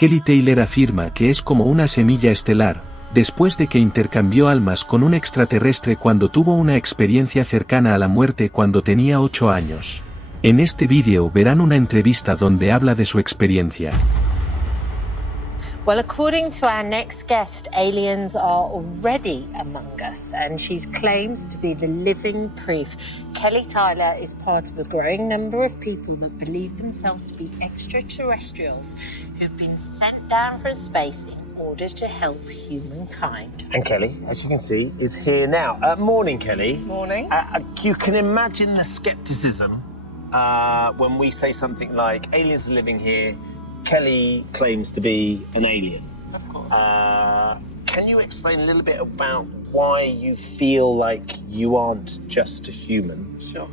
Kelly Taylor afirma que es como una semilla estelar, después de que intercambió almas con un extraterrestre cuando tuvo una experiencia cercana a la muerte cuando tenía 8 años. En este vídeo verán una entrevista donde habla de su experiencia. Well, according to our next guest, aliens are already among us, and she claims to be the living proof. Kelly Tyler is part of a growing number of people that believe themselves to be extraterrestrials who've been sent down from space in order to help humankind. And Kelly, as you can see, is here now. Morning, Kelly. Morning. You can imagine the skepticism when we say something like, aliens are living here, Kelly claims to be an alien. Of course. Can you explain a little bit about why you feel like you aren't just a human? Sure.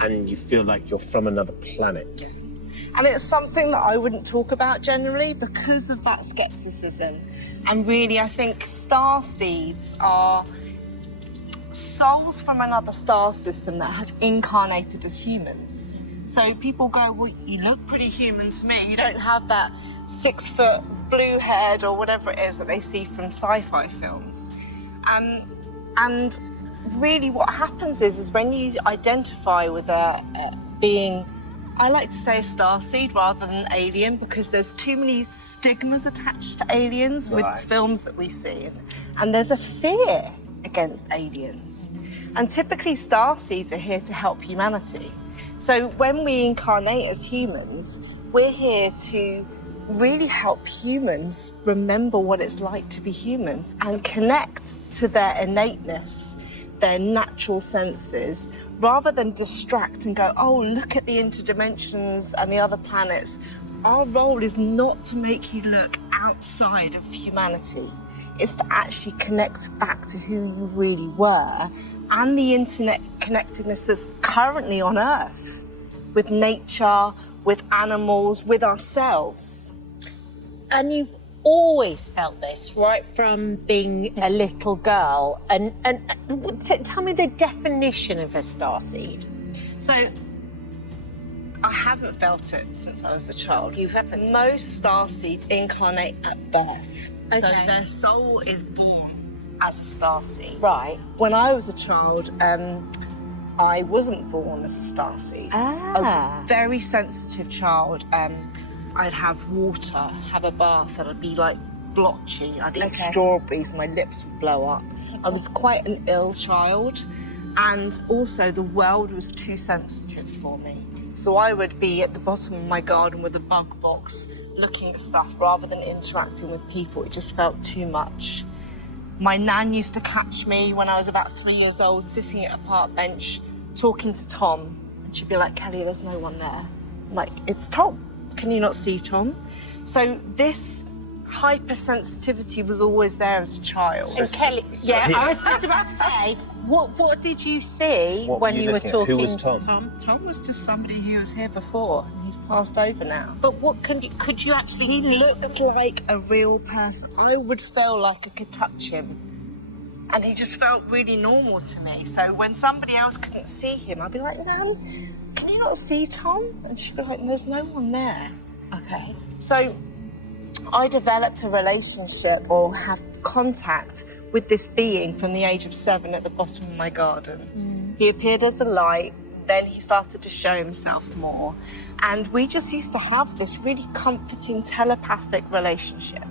And you feel like you're from another planet? And it's something that I wouldn't talk about generally because of that skepticism. And really, I think star seeds are souls from another star system that have incarnated as humans. So people go, well, you look pretty human to me. You don't have that 6-foot blue head or whatever it is that they see from sci-fi films. And really what happens is when you identify with a being, I like to say a starseed rather than an alien because there's too many stigmas attached to aliens with the films that we see. And there's a fear against aliens. And typically starseeds are here to help humanity. So when we incarnate as humans, we're here to really help humans remember what it's like to be humans and connect to their innateness, their natural senses, rather than distract and go, oh, look at the interdimensions and the other planets. Our role is not to make you look outside of humanity. It's to actually connect back to who you really were and the internet connectedness that's currently on Earth, with nature, with animals, with ourselves. And you've always felt this, right from being a little girl. And tell me the definition of a starseed. So, I haven't felt it since I was a child. You haven't? Most starseeds incarnate at birth. Okay. So their soul is born as a starseed. Right. When I was a child, I wasn't born as a starseed. I was a very sensitive child. I'd have water, have a bath, and I'd be like blotchy. I'd eat strawberries, my lips would blow up. I was quite an ill child, and also the world was too sensitive for me. So I would be at the bottom of my garden with a bug box, looking at stuff rather than interacting with people. It just felt too much. My nan used to catch me when I was about 3 years old, sitting at a park bench, talking to Tom. And she'd be like, Kelly, there's no one there. I'm like, it's Tom. Can you not see Tom? So this hypersensitivity was always there as a child. And Kelly, I was just about to say, what did you see when you were talking to Tom? Tom was just somebody who was here before, and he's passed over now. But what could you actually see? He looked like a real person. I would feel like I could touch him. And he just felt really normal to me. So when somebody else couldn't see him, I'd be like, Nan, can you not see Tom? And she'd be like, there's no one there. Okay. So I developed a relationship or have contact with this being from the age of 7 at the bottom of my garden. He appeared as a light, then he started to show himself more. And we just used to have this really comforting telepathic relationship.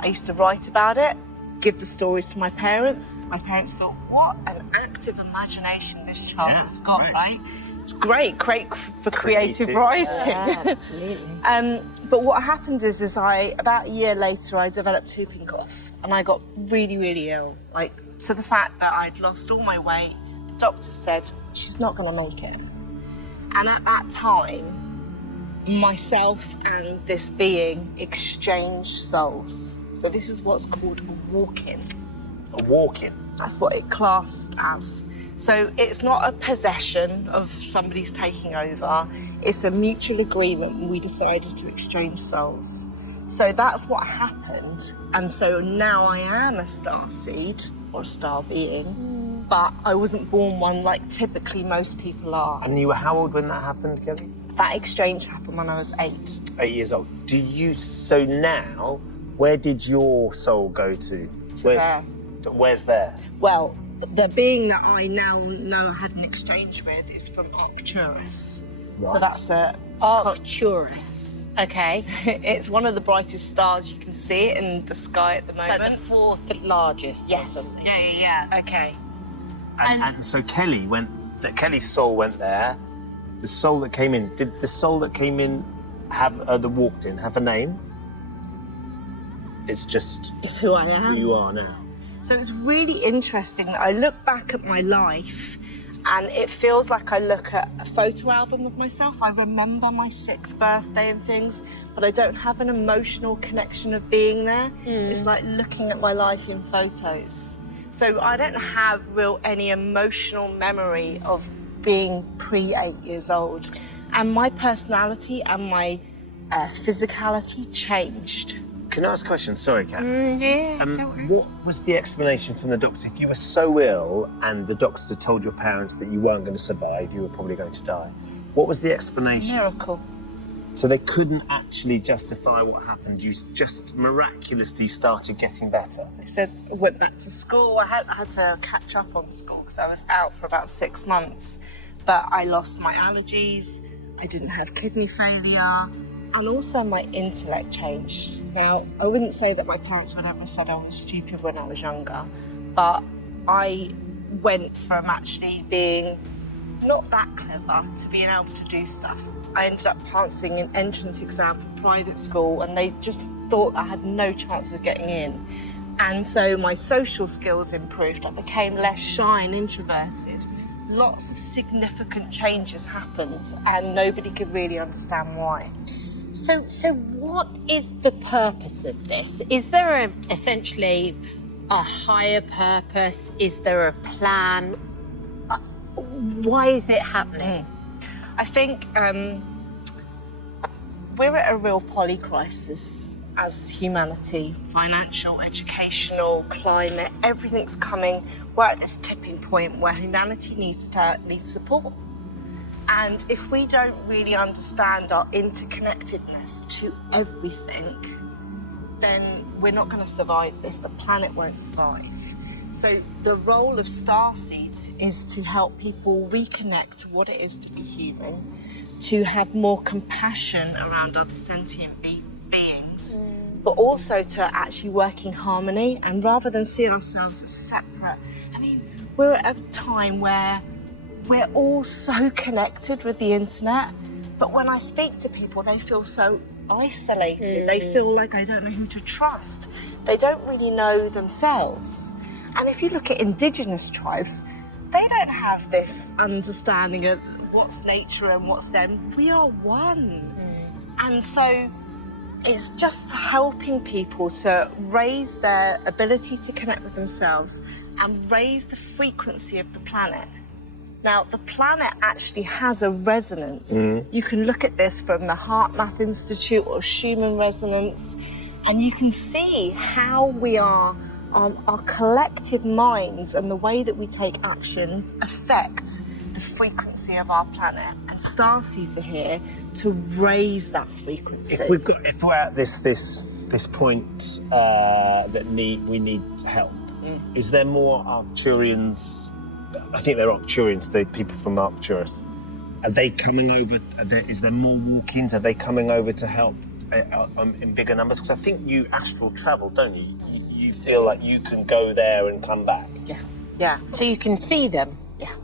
I used to write about it, give the stories to my parents. My parents thought, what an active imagination this child has got, right? It's great for creative writing. Yeah, absolutely. But what happened is about a year later, I developed whooping cough, and I got really, really ill. Like, to the fact that I'd lost all my weight. Doctor said, she's not gonna make it. And at that time, myself and this being exchanged souls. So this is what's called a walk-in. A walk-in? That's what it classed as. So it's not a possession of somebody's taking over, it's a mutual agreement and we decided to exchange souls. So that's what happened. And so now I am a starseed, or a star being, but I wasn't born one like typically most people are. And you were how old when that happened, Kelly? That exchange happened when I was 8. 8 years old. So now, where did your soul go to? There. Where's there? Well, the being that I now know I had an exchange with is from Arcturus. Right. So that's a... Arcturus. Okay. It's one of the brightest stars. You can see it in the sky at the So moment. the 4th largest. Yes. Or something. Yeah. Okay. And so Kelly's soul went there. The soul that came in, did the soul that came in that walked in have a name? It's just It's who I am. who you are now. So it's really interesting that I look back at my life and it feels like I look at a photo album of myself. I remember my 6th birthday and things, but I don't have an emotional connection of being there. It's like looking at my life in photos. So I don't have any emotional memory of being pre-8 years old. And my personality and my physicality changed. Can I ask a question? Sorry, Kat. Yeah, don't worry. What was the explanation from the doctor? If you were so ill and the doctors had told your parents that you weren't going to survive, you were probably going to die, what was the explanation? Miracle. So they couldn't actually justify what happened. You just miraculously started getting better. I said, I went back to school. I had to catch up on school because I was out for about 6 months. But I lost my allergies, I didn't have kidney failure, and also my intellect changed. Now, I wouldn't say that my parents would ever said I was stupid when I was younger, but I went from actually being not that clever to being able to do stuff. I ended up passing an entrance exam for private school and they just thought I had no chance of getting in. And so my social skills improved. I became less shy and introverted. Lots of significant changes happened and nobody could really understand why. So what is the purpose of this? Is there essentially a higher purpose? Is there a plan? Why is it happening? I think we're at a real polycrisis as humanity. Financial, educational, climate, everything's coming. We're at this tipping point where humanity needs support. And if we don't really understand our interconnectedness to everything, then we're not going to survive this. The planet won't survive. So the role of starseeds is to help people reconnect to what it is to be human, to have more compassion around other sentient beings, but also to actually work in harmony. And rather than see ourselves as separate, I mean, we're at a time where we're all so connected with the internet, but when I speak to people, they feel so isolated. They feel like I don't know who to trust. They don't really know themselves. And if you look at indigenous tribes, they don't have this understanding of what's nature and what's them. We are one. And so it's just helping people to raise their ability to connect with themselves and raise the frequency of the planet. Now, the planet actually has a resonance. You can look at this from the Heart Math Institute or Schumann resonance, and you can see how we are, our collective minds and the way that we take action affect the frequency of our planet. And starseeds are here to raise that frequency. If we're at this point that we need help, is there more Arcturians? I think they're Arcturians, the people from Arcturus. Are they coming over? Is there more walk-ins? Are they coming over to help in bigger numbers? Because I think you astral travel, don't you? You feel like you can go there and come back. Yeah. So you can see them? Yeah.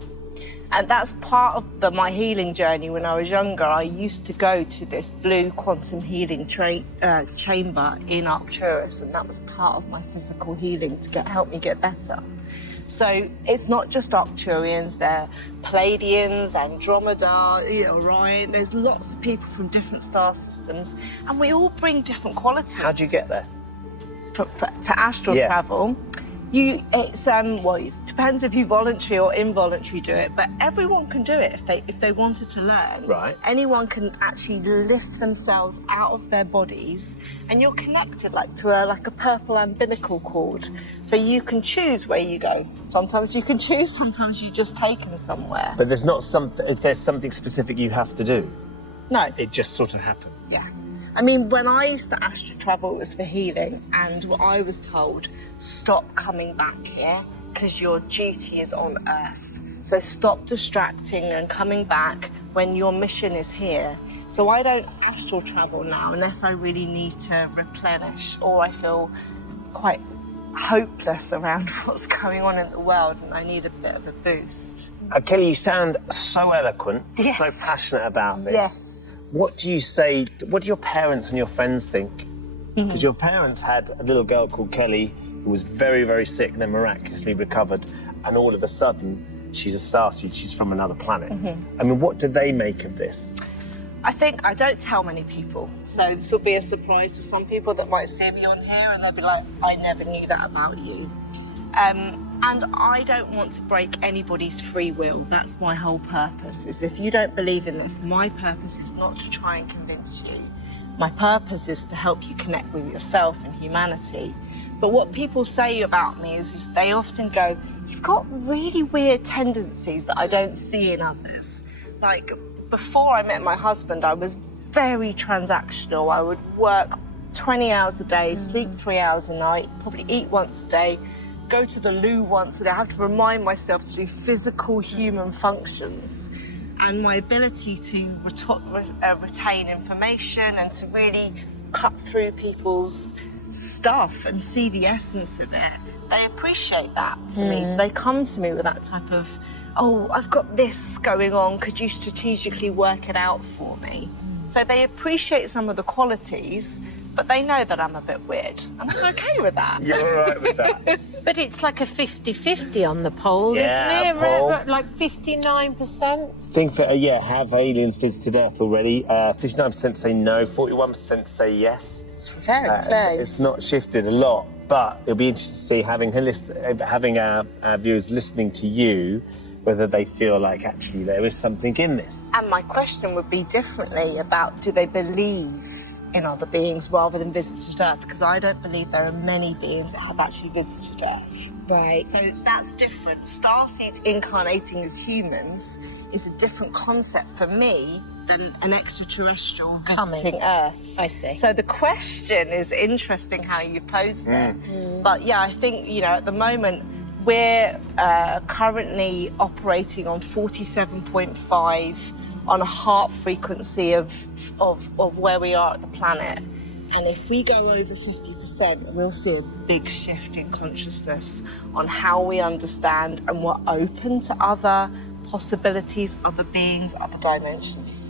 And that's part of my healing journey. When I was younger, I used to go to this blue quantum healing chamber in Arcturus, and that was part of my physical healing to help me get better. So it's not just Arcturians, they're Pleiadians, Andromeda, Orion. There's lots of people from different star systems, and we all bring different qualities. How do you get there? To astral travel, it depends if you voluntary or involuntary do it, but everyone can do it if they wanted to learn. Right. Anyone can actually lift themselves out of their bodies, and you're connected to a purple umbilical cord. So you can choose where you go. Sometimes you can choose, sometimes you're just taken somewhere. But there's something specific you have to do. No. It just sort of happens. Yeah. I mean, when I used to astral travel, it was for healing, and what I was told, stop coming back here, because your duty is on Earth. So stop distracting and coming back when your mission is here. So I don't astral travel now unless I really need to replenish, or I feel quite hopeless around what's going on in the world and I need a bit of a boost. Kelly, you sound so eloquent, Yes. so passionate about this. Yes. What do you say, what do your parents and your friends think? Because your parents had a little girl called Kelly who was very, very sick and then miraculously recovered, and all of a sudden she's a starseed, she's from another planet. I mean, what do they make of this? I think I don't tell many people, so this will be a surprise to some people that might see me on here and they'll be like, I never knew that about you. And I don't want to break anybody's free will. That's my whole purpose, is if you don't believe in this, my purpose is not to try and convince you. My purpose is to help you connect with yourself and humanity. But what people say about me is they often go, you've got really weird tendencies that I don't see in others. Like, before I met my husband, I was very transactional. I would work 20 hours a day, sleep 3 hours a night, probably eat once a day, go to the loo once a day. I have to remind myself to do physical human functions. And my ability to retain information and to really cut through people's stuff and see the essence of it, they appreciate that for me. So they come to me with that type of, oh, I've got this going on, could you strategically work it out for me? So they appreciate some of the qualities, but they know that I'm a bit weird. And I'm okay with that. You're all right with that? But it's like a 50-50 on the poll, Yeah, isn't it? poll. Like 59%. Think for, have aliens visited Earth already? 59% say no, 41% say yes. It's very close. It's not shifted a lot, but it'll be interesting to see having our viewers listening to you, whether they feel like actually there is something in this. And my question would be differently about, do they believe in other beings rather than visited Earth? Because I don't believe there are many beings that have actually visited Earth. Right. So that's different. Starseeds incarnating as humans is a different concept for me than an extraterrestrial visiting Earth. I see. So the question is interesting how you posed it. But yeah, I think, at the moment, we're currently operating on 47.5 on a heart frequency of where we are at the planet. And if we go over 50%, we'll see a big shift in consciousness on how we understand, and we're open to other possibilities, other beings, other dimensions.